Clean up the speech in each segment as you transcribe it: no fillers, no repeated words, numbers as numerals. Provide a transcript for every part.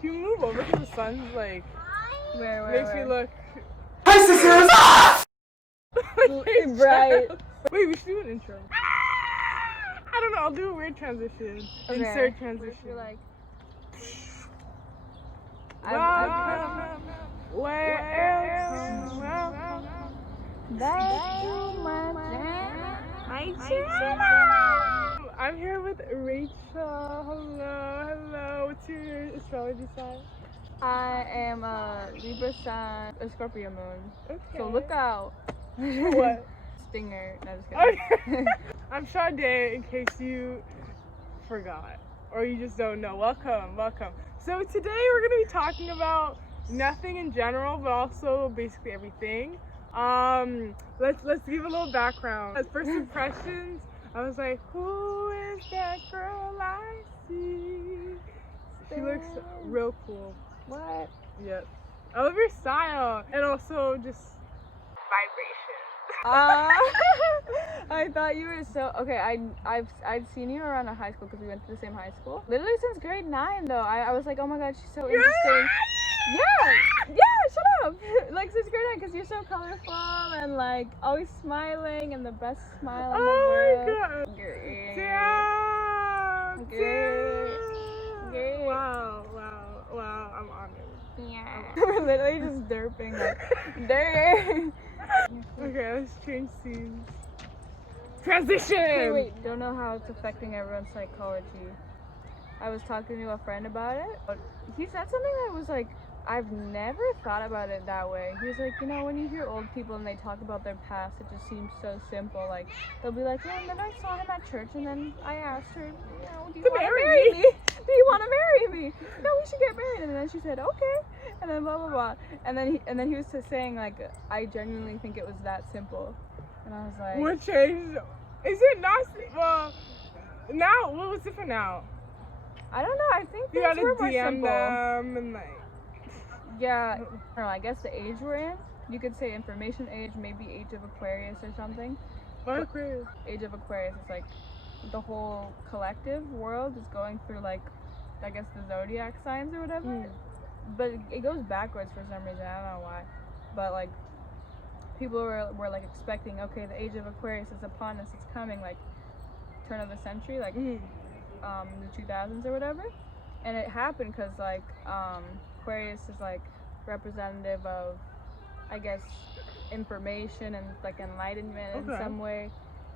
Can you move over because the sun's like Where? makes me look. Hi, sisters! Right. Wait, we should do an intro. I don't know. I'll do a weird transition. Okay. Insert transition. You're like. Welcome. Back to my channel. I'm here with Rachel. Hello. What's your astrology sign? I am a Libra sun, a Scorpio moon. Okay. So look out. What? Stinger. No, just kidding. Okay. I'm Sade, in case you forgot or you just don't know. Welcome. So today we're gonna be talking about nothing in general, but also basically everything. Let's give a little background. As first impressions, I was like, who is that girl I see? She looks real cool. What? Yep. I love your style and also just vibration. I thought you were so okay. I'd seen you around a high school because we went to the same high school. Literally since grade 9 though. I was like, oh my god, she's so interesting. Yeah, shut up. Like since grade 9 because you're so colorful and like always smiling and the best smile in the world. Oh my god. Damn. Wow. I'm honored. Yeah. We're literally just derping like derp. Okay, let's change scenes. Transition! Wait, don't know how it's affecting everyone's psychology. I was talking to a friend about it, but he said something that was like, I've never thought about it that way. He was like, you know, when you hear old people and they talk about their past, it just seems so simple. Like, they'll be like, yeah, and then I saw him at church and then I asked her, you know, do you want to marry me? Do you want to marry me? No, we should get married. And then she said, okay. And then blah, blah, blah. And then he was just saying, like, I genuinely think it was that simple. And I was like... What changed? Is it not... Well, now, what's different now? I don't know. I think You things gotta were more DM simple. them and like... Yeah, I don't know, I guess the age we're in, you could say information age, maybe age of Aquarius or something. What Aquarius? Age of Aquarius is like the whole collective world is going through like, I guess the zodiac signs or whatever. But it goes backwards for some reason, I don't know why. But like, people were like expecting, okay, the age of Aquarius is upon us, it's coming, like turn of the century, like the 2000s or whatever. And it happened because like, Aquarius is like representative of, I guess, information and like enlightenment in some way,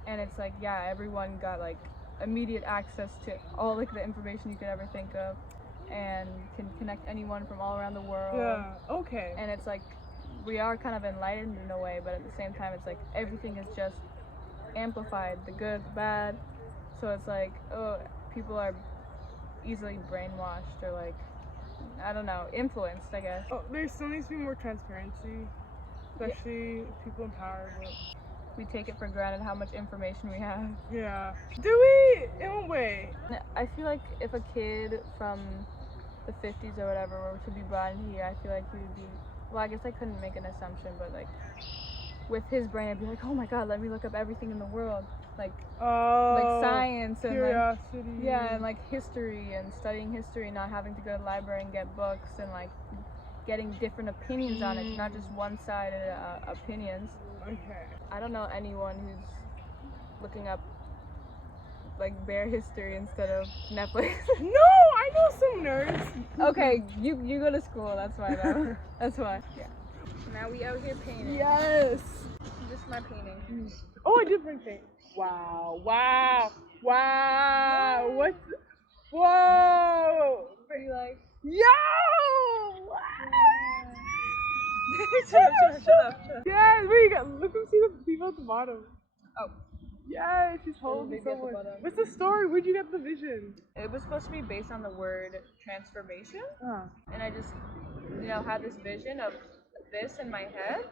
and it's like, yeah, everyone got like immediate access to all like the information you could ever think of, and can connect anyone from all around the world. Yeah. Okay. And it's like we are kind of enlightened in a way, but at the same time, it's like everything is just amplified, the good, the bad. So it's like, oh, people are easily brainwashed or like, I don't know, influenced, I guess. Oh, there still needs to be more transparency, especially people in power. But... we take it for granted how much information we have. Yeah. Do we? In a way. I feel like if a kid from the 50s or whatever were to be brought in here, I feel like he would be, well, I guess I couldn't make an assumption, but like with his brain, I'd be like, oh my god, let me look up everything in the world. Like science and curiosity. like, yeah, and like history and studying history, not having to go to the library and get books and like getting different opinions on it, not just one-sided opinions. Okay. I don't know anyone who's looking up like bare history instead of Netflix. No, I know some nerds. Okay, you go to school, that's why though. That's why. Yeah. Now we out here painting. Yes. This is my painting. Oh, I did bring paint. Wow. What? Whoa. Are you like? Yo! Shut up. Yes, wait, look and see the people at the bottom. Oh. Yeah, she's holding someone. What's the story? Where'd you get the vision? It was supposed to be based on the word transformation. And I just, had this vision of this in my head.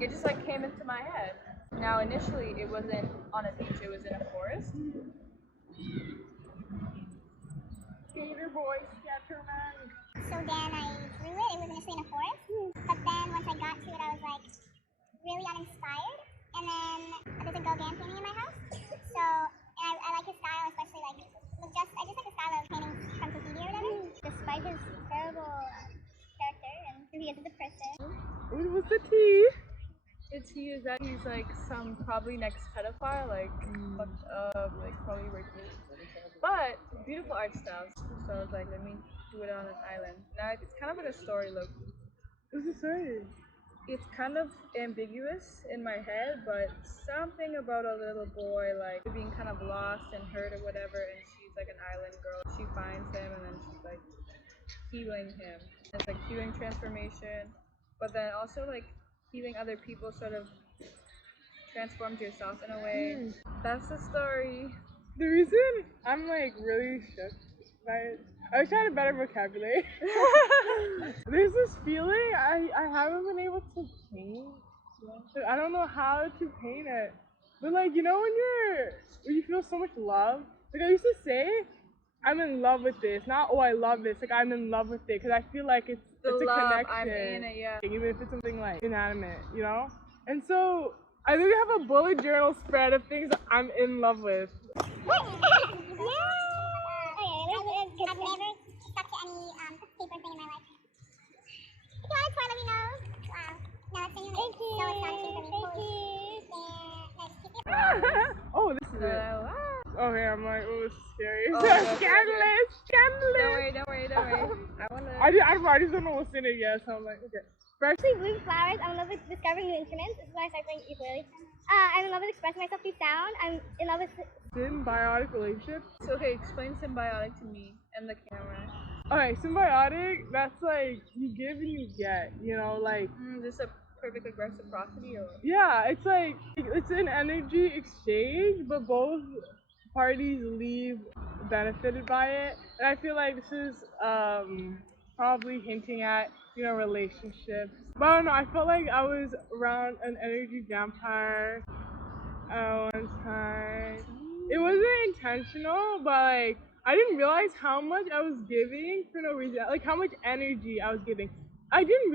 It just like came into my head. Now initially it wasn't on a beach, it was in a forest. Skater boy, Scatterman. So then I drew it. It was initially in a forest, but then once I got to it, I was like really uninspired. And then there's a Gauguin painting in my house. So I like his style, especially like I just like the style of paintings from Pixie or whatever. Despite his incredible character and who he is as a person. What was the tea? He is that he's like some probably next pedophile, like fucked up, like probably rapist. But beautiful art styles. So I was like, let me do it on an island. Now it's kind of like a story, look. What's the story? It's kind of ambiguous in my head, but something about a little boy like being kind of lost and hurt or whatever, and she's like an island girl. She finds him and then she's like healing him. It's like healing transformation, but then also like healing other people sort of transforms yourself in a way. That's the story. The reason I'm like really shook by it, I was trying to better vocabulary. There's this feeling I haven't been able to paint. Like, I don't know how to paint it. But like, you know when you feel so much love? Like I used to say, I'm in love with this. Not, oh, I love this. Like I'm in love with it because I feel like it's The a love, connection. I'm in it, yeah. Even if it's something like inanimate, you know? And so I literally have a bullet journal spread of things that I'm in love with. I've never stuck to any paper thing in my life. If you want a toy, let me know. Wow. No, it's genuinely so astonishing for me. Oh, this is it. Okay, I'm like, oh, this is scary. Oh, Scandalous! Scandalous! Don't worry. I wanna. I just don't know what's in it yet, so I'm like, okay. Especially blooming flowers. I'm in love with discovering new instruments. This is why I started playing ukulele. I'm in love with expressing myself through sound. I'm in love with Symbiotic relationship. So, okay, explain symbiotic to me and the camera. Okay, symbiotic, that's like you give and you get, you know, like Is this a perfect like reciprocity or what? yeah, it's like it's an energy exchange, but both parties leave benefited by it. And I feel like this is probably hinting at, you know, relationships. But I don't know, I felt like I was around an energy vampire one time. It wasn't intentional, but like I didn't realize how much I was giving for no reason. Like how much energy I was giving. I didn't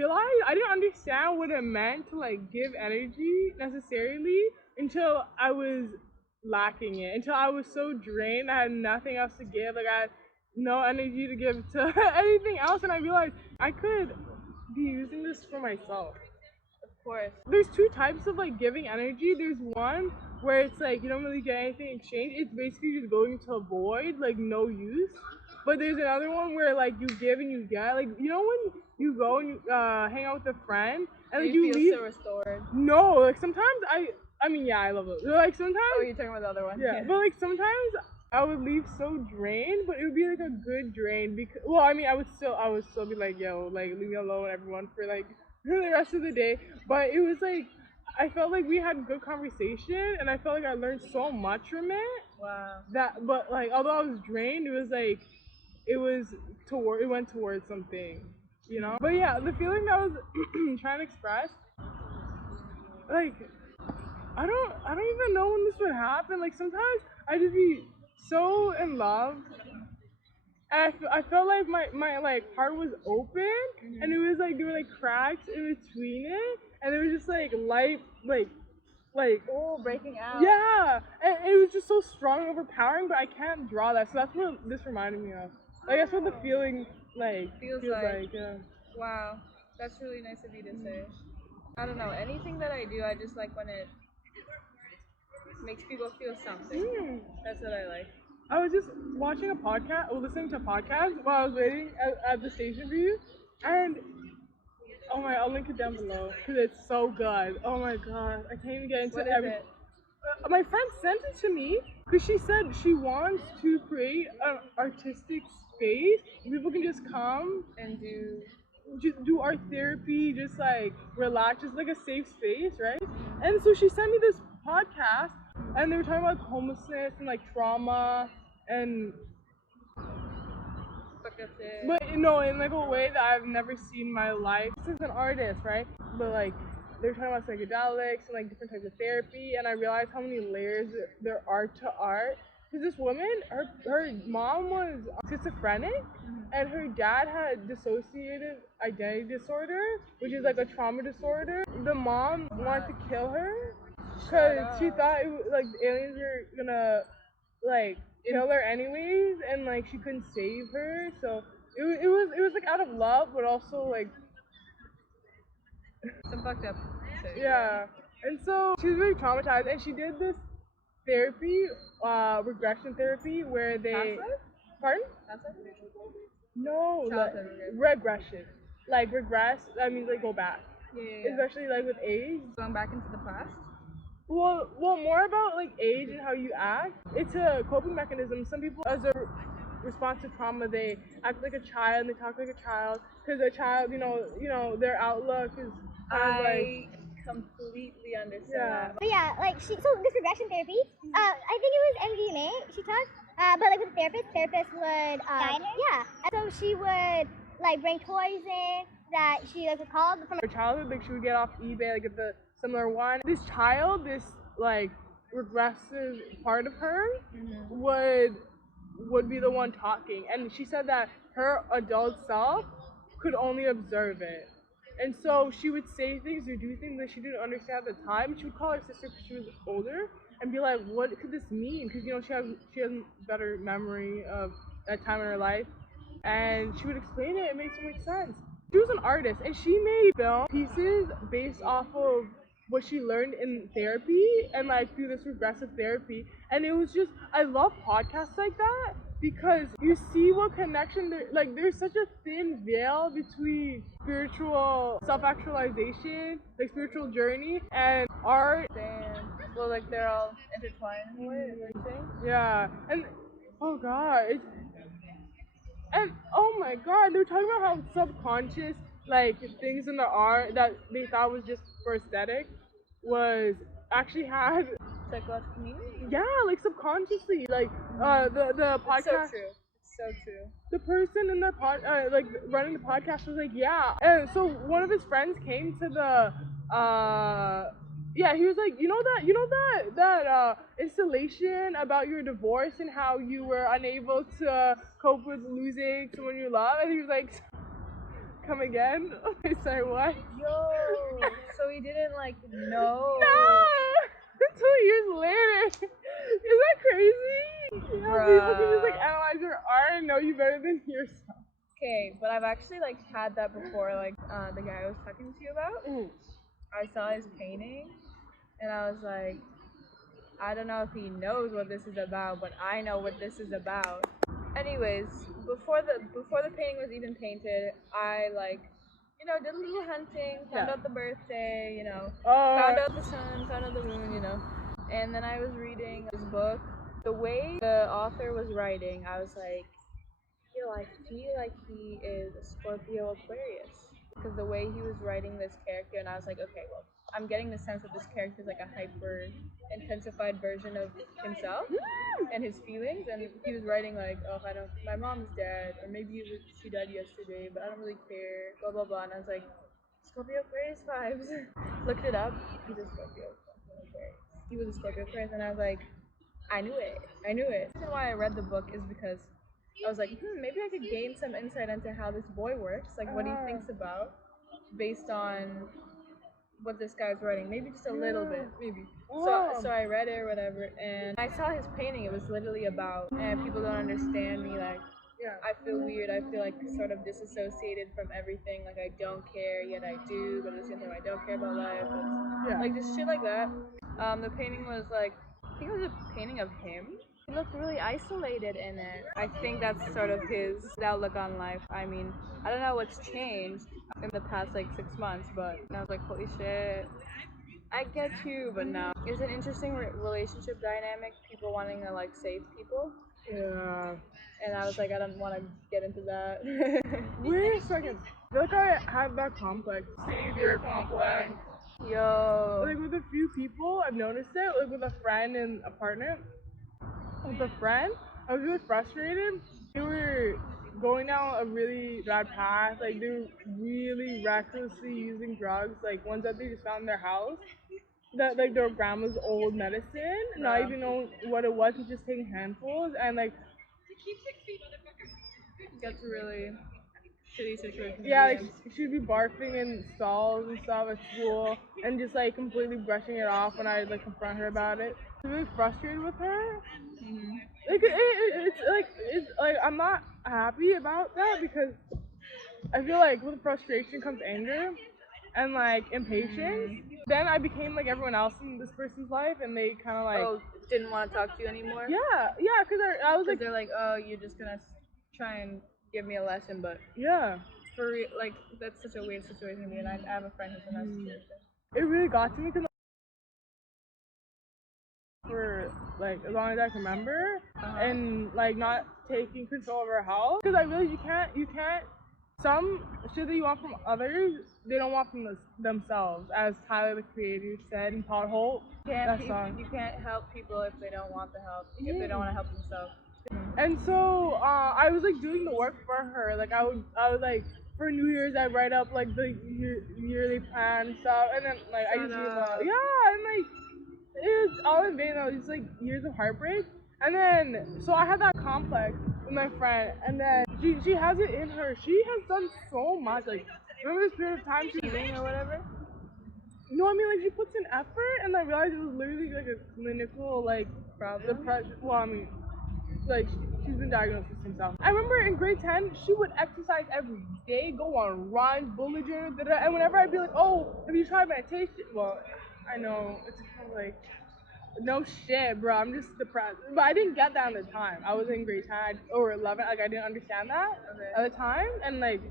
understand what it meant to like give energy necessarily until I was lacking it. Until I was so drained, I had nothing else to give. Like I had no energy to give to anything else, and I realized I could be using this for myself. Of course. There's two types of like giving energy. There's one where it's like you don't really get anything in exchange. It's basically just going to a void, like no use. But there's another one where like you give and you get. Like you know when you go and you hang out with a friend and like you feel leave. so restored. No, like sometimes I mean yeah, I love it. Like sometimes. Oh, you're talking about the other one. Yeah, but like sometimes I would leave so drained, but it would be like a good drain because well, I mean I would still be like, yo, like leave me alone, everyone, for like the rest of the day. But it was like I felt like we had good conversation, and I felt like I learned so much from it. Wow. But like although I was drained, it was like it went towards something, you know. But yeah, the feeling that I was trying to express, like I don't even know when this would happen. Like sometimes I just be so in love, and I felt like my like heart was open, and it was like there were like cracks in between it, and it was just like light like Oh, breaking out. yeah, and it was just so strong and overpowering, but I can't draw that, so that's what this reminded me of. Like that's what the feeling like Feels like. yeah. Wow, that's really nice of you to say. I don't know, anything that I do, I just like when it makes people feel something. That's what I like. I was just watching a podcast, or listening to a podcast while I was waiting at the station for you, and oh my, I'll link it down below because it's so good. Oh my god, I can't even get into What is it? My friend sent it to me because she said she wants to create an artistic space where people can just come And do art therapy, just like relax, just like a safe space, right? And so she sent me this podcast, and they were talking about like, homelessness and like trauma, and but no, in like a way that I've never seen in my life. This is an artist, right? But like they're talking about psychedelics and like different types of therapy, and I realized how many layers there are to art. Because this woman, her mom was schizophrenic, and her dad had dissociative identity disorder, which is like a trauma disorder. The mom wanted to kill her because she thought like the aliens were gonna like kill her anyways, and like she couldn't save her, so it was like out of love, but also like Some fucked up shit. yeah. And so she was really traumatized, and she did this therapy, regression therapy, where they Past life? pardon? Past life regression therapy? No, like, Childhood regression. regression. Like regress, I mean like go back. Yeah. Especially like with age. Going back into the past? Well, more about like age and how you act. It's a coping mechanism. Some people, as a response to trauma, they act like a child and they talk like a child because a child, their outlook is kind of like completely understand Yeah. that. But yeah, like so this regression therapy, I think it was MDMA she took, but like with a therapist would guide her. Yeah, and so she would like bring toys in that she like recalled from her childhood. Like she would get off eBay, like get the similar one. This child, this like regressive part of her would be the one talking, and she said that her adult self could only observe it. And so she would say things or do things that she didn't understand at the time. She would call her sister because she was older and be like, "What could this mean?" Because she has better memory of that time in her life, and she would explain it. It makes so much sense. She was an artist, and she made film pieces based off of what she learned in therapy and like through this regressive therapy. And it was just, I love podcasts like that because you see what connection there, like there's such a thin veil between spiritual self-actualization, like spiritual journey, and art. Well, like they're all intertwined in a way, is what you're saying? Yeah, and oh god, and oh my god, they were talking about how subconscious, like things in the art that they thought was just for aesthetic, was actually had Psychological meaning? yeah, like subconsciously, like the podcast. It's so true. It's so true. The person in the like running the podcast was like, yeah. And so one of his friends came to the yeah, he was like, you know that installation about your divorce and how you were unable to cope with losing someone you love, and he was like, come again? I said, what? Yo, so he didn't like know. No! 2 years later. Is that crazy? How people can just like analyze your art and know you better than yourself. Okay, but I've actually like had that before. Like the guy I was talking to you about, I saw his painting, and I was like, I don't know if he knows what this is about, but I know what this is about. Anyways, before the painting was even painted, I like, did a little hunting, found out the birthday, found out the sun, found out the moon, and then I was reading this book. The way the author was writing, I was like, I feel like he is a Scorpio Aquarius, because the way he was writing this character, and I was like, okay, well, I'm getting the sense that this character is like a hyper intensified version of himself and his feelings, and he was writing like, oh, my mom's dead, or maybe she died yesterday, but I don't really care, blah blah blah, and I was like, Scorpio Aquarius vibes. Looked it up. He's a Scorpio Aquarius. He was a Scorpio Aquarius, and I was like, I knew it. The reason why I read the book is because I was like, maybe I could gain some insight into how this boy works, like what he thinks about, based on what this guy's writing. Maybe just a little bit, maybe. So I read it or whatever, and I saw his painting. It was literally about, people don't understand me, like, I feel weird, I feel like sort of disassociated from everything, like I don't care, yet I do, but at the same time I don't care about life, like just shit like that. The painting was like, I think it was a painting of him. He looked really isolated in it. I think that's sort of his outlook on life. I mean, I don't know what's changed in the past like 6 months, but I was like, holy shit, I get you, but no. It's an interesting relationship dynamic, people wanting to like save people. Yeah. And I was like, I don't want to get into that. Wait a second. I feel like I have that complex. Savior complex. Yo. Like with a few people, I've noticed it. Like with a friend and a partner. With a friend, I was really frustrated. They were going down a really bad path. Like they were really recklessly using drugs. Like ones that they just found in their house. That like their grandma's old medicine, not even knowing what it was, and just taking handfuls, and like Gets really shitty situations. Yeah, like she'd be barfing in stalls and stuff at school, and just like completely brushing it off when I like confront her about it. I'm really frustrated with her. Mm-hmm. Like it's like I'm not happy about that because I feel like with frustration comes anger and like impatience. Then I became like everyone else in this person's life, and they kind of like Didn't want to talk to you anymore? yeah, because I was like they're like, oh, you're just gonna try and give me a lesson, but yeah. for real, like that's such a weird situation to be in. I have a friend who's in that situation. It really got to me because for like as long as I can remember, and like not taking control of her health, because I really you can't some shit that you want from others they don't want from themselves, as Tyler the Creator said in Pothole. You can't help people if they don't want the help, if they don't want to help themselves. And so I was like doing the work for her. Like I would like for New Year's I'd write up like the yearly plan and stuff, and then like I just yeah, and like it was all in vain. It was just like years of heartbreak. And then so I had that complex with my friend, and then she has it in her. She has done so much. Like remember this period of time she Or whatever. no, I mean like she puts in effort, and I realized it was literally like a clinical like Problem. depression. Well, I mean. Like she's been diagnosed with some stuff. I remember in grade 10, she would exercise every day, go on runs, bullet journal, and whenever I'd be like, oh, have you tried meditation? Well, I know it's kind of like no shit, bro. I'm just depressed, but I didn't get that at the time. I was in grade 10 or 11, like I didn't understand that at the time, and like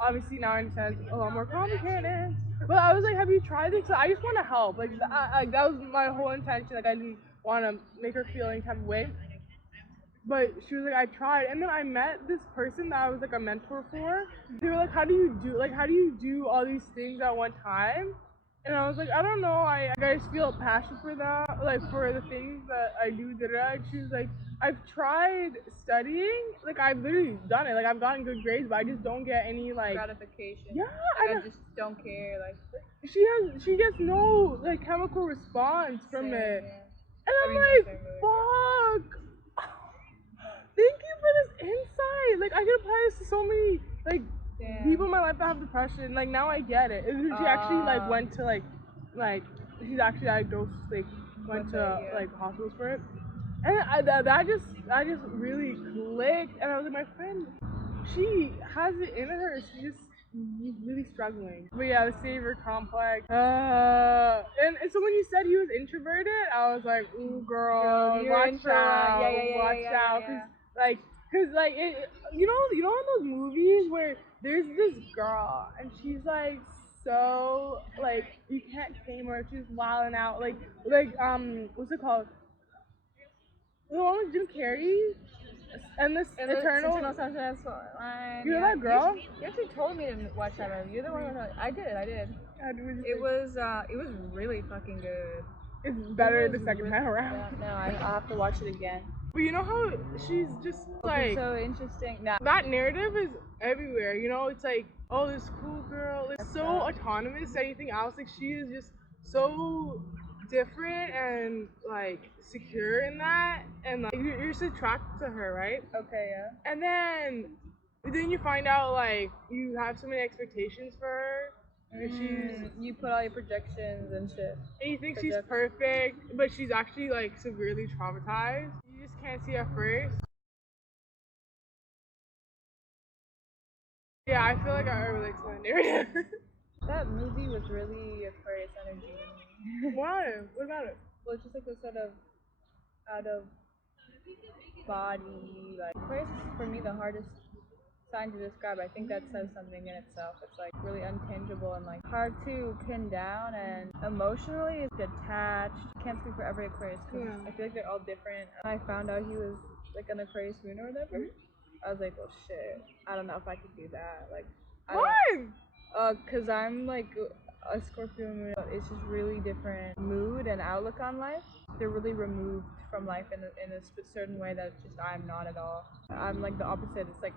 obviously now I understand it's a lot more complicated. But I was like, have you tried it? So I just want to help. Like that was my whole intention. Like I didn't want to make her feel any type of way. But she was like, I tried, and then I met this person that I was like a mentor for. They were like, how do you do all these things at one time? And I was like, I don't know, I just feel a passion for that, like for the things that I do. And she was like, I've tried studying, like I've literally done it, like I've gotten good grades, but I just don't get any like gratification. Yeah, I just don't care. Like she gets no like chemical response from it, and I'm like, fuck. Thank you for this insight. Like I could apply this to so many like people in my life that have depression. Like now I get it. She actually like went to like she's actually diagnosed, like went to like hospitals for it. And that just really clicked. And I was like, my friend, she has it in her. She's just really struggling. But yeah, the savior complex. And so when you said he was introverted, I was like, ooh, girl, watch out, watch out. Cause it, you know in those movies where there's this girl and she's like so like you can't tame her, she's wilding out, like what's it called? The one with Jim Carrey and this Eternal Sunshine. You know that girl? You actually told me to watch that movie. You're the one who told me. I did. It was really fucking good. It's better the second time around. Yeah, no, I'll have to watch it again. But you know how she's just like so interesting. Nah. That narrative is everywhere. You know, it's like, oh, this cool girl is so autonomous. Anything else, like she is just so different and like secure in that, and like you're just attracted to her, right? Okay, yeah. And then you find out like you have so many expectations for her. You put all your projections and shit. And you think she's perfect, but she's actually like severely traumatized. You just can't see at first. Yeah, I feel like I relate to that narrative. That movie was really Aquarius energy. Why? What about it? Well, it's just like a sort of out of body, like Aquarius is for me the hardest sign to describe. I think that says something in itself. It's like really untangible and like hard to pin down, and emotionally it's detached. Can't speak for every Aquarius because I feel like they're all different. I found out he was like an Aquarius moon or whatever. I was like, well shit, I don't know if I could do that. Like Why? Cause I'm like a Scorpio moon, but it's just really different mood and outlook on life. They're really removed from life in a certain way that just I'm not at all. I'm like the opposite. It's like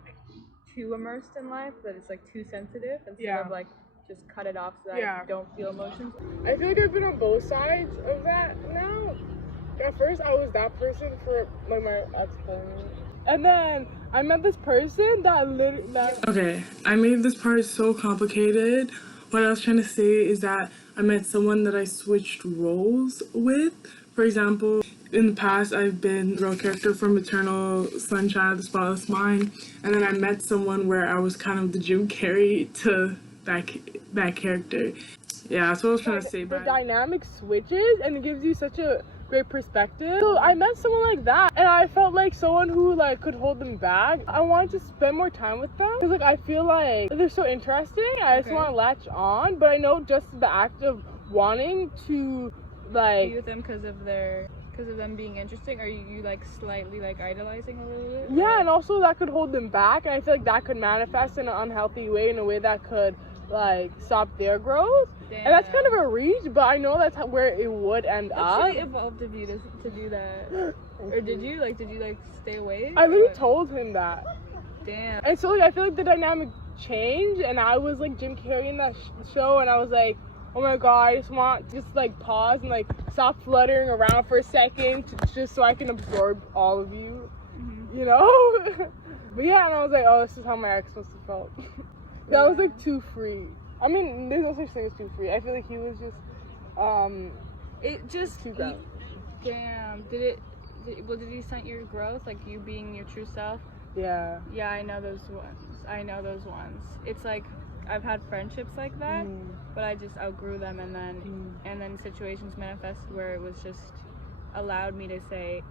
too immersed in life that it's like too sensitive instead of like just cut it off so that I don't feel emotions. I feel like I've been on both sides of that now. At first I was that person for like my ex-husband, and then I met this person that Okay, I made this part so complicated. What I was trying to say is that I met someone that I switched roles with. For example, in the past, I've been the girl character from Eternal Sunshine of the Spotless Mind, and then I met someone where I was kind of the Jim Carrey to that character. Yeah, that's what I was trying to say. The dynamic switches, and it gives you such a great perspective. So I met someone like that, and I felt like someone who like could hold them back. I wanted to spend more time with them because like I feel like they're so interesting. I just want to latch on, but I know just the act of wanting to like be with them because of them being interesting. Are you like slightly like idolizing a little bit? Yeah, and also that could hold them back, and I feel like that could manifest in an unhealthy way, in a way that could like stop their growth. Damn. And that's kind of a reach, but I know that's where it would end up. It's really evolved of you to do that. Or did you stay away? I literally told him that. Damn. And so like I feel like the dynamic changed, and I was like Jim Carrey in that show, and I was like, oh my god, I just want to just like pause and like stop fluttering around for a second just so I can absorb all of you, you know? But yeah, and I was like, oh, this is how my ex must have felt. That was like too free. I mean, there's no such thing as too free. I feel like he was just, it just too grounded. Damn. Did he stunt your growth? Like you being your true self? Yeah. Yeah, I know those ones. It's like, I've had friendships like that, but I just outgrew them, and then situations manifested where it was just allowed me to say,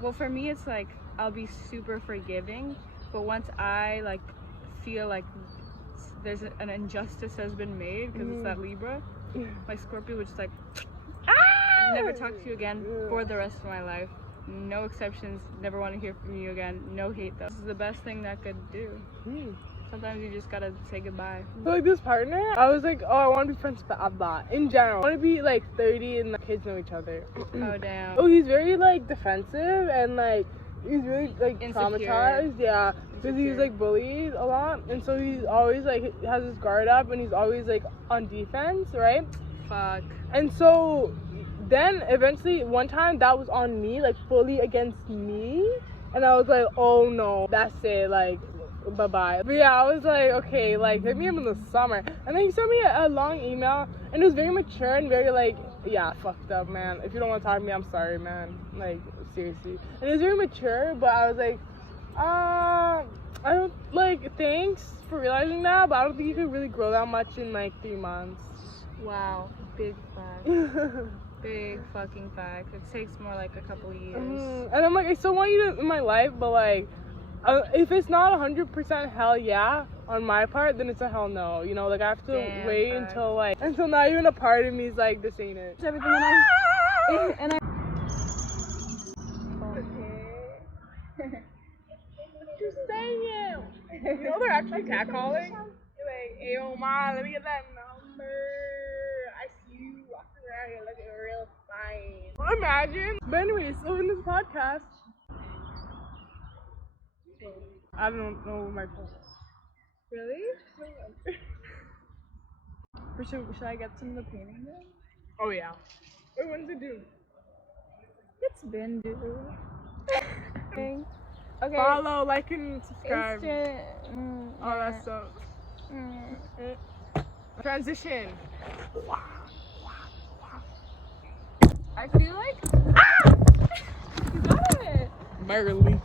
Well, for me, it's like, I'll be super forgiving, but once I like feel like there's an injustice has been made, because it's that Libra, my Scorpio would just like never talk to you again for the rest of my life. No exceptions. Never want to hear from you again. No hate though. This is the best thing that could do. Sometimes you just gotta say goodbye. So like this partner, I was like, oh, I want to be friends with Abba. In general, I want to be like 30 and the kids know each other. Oh damn. Oh, he's very like defensive, and like he's really like traumatized. Yeah, because he's like bullied a lot, and so he's always like has his guard up, and he's always like on defense, right? Fuck. And so then eventually one time that was on me, like fully against me, and I was like, oh no, that's it, like bye-bye. But yeah, I was like, okay, like hit me up in the summer. And then he sent me a long email, and it was very mature and very like, yeah, fucked up, man. If you don't want to talk to me, I'm sorry, man. Like, seriously. And it was very mature, but I was like, I don't, like, thanks for realizing that, but I don't think you could really grow that much in like 3 months. Wow, big fact. Big fucking fact. It takes more like a couple years. And I'm like, I still want you in my life, but like, if it's not 100% hell yeah on my part, then it's a hell no. You know, like I have to wait until now even a part of me is like, this ain't it. It's everything okay. Just saying it. You know they're actually catcalling. You're like, hey, oh my, let me get that number. I see you walking around here looking real fine. Well, imagine. But anyway, so in this podcast, I don't know my phone. Really? Should I get some of the painting then? Oh yeah. Wait, when's it due? It's been due. Okay. Follow, like, and subscribe. All that stuff. Transition. I feel like you got it. Barely.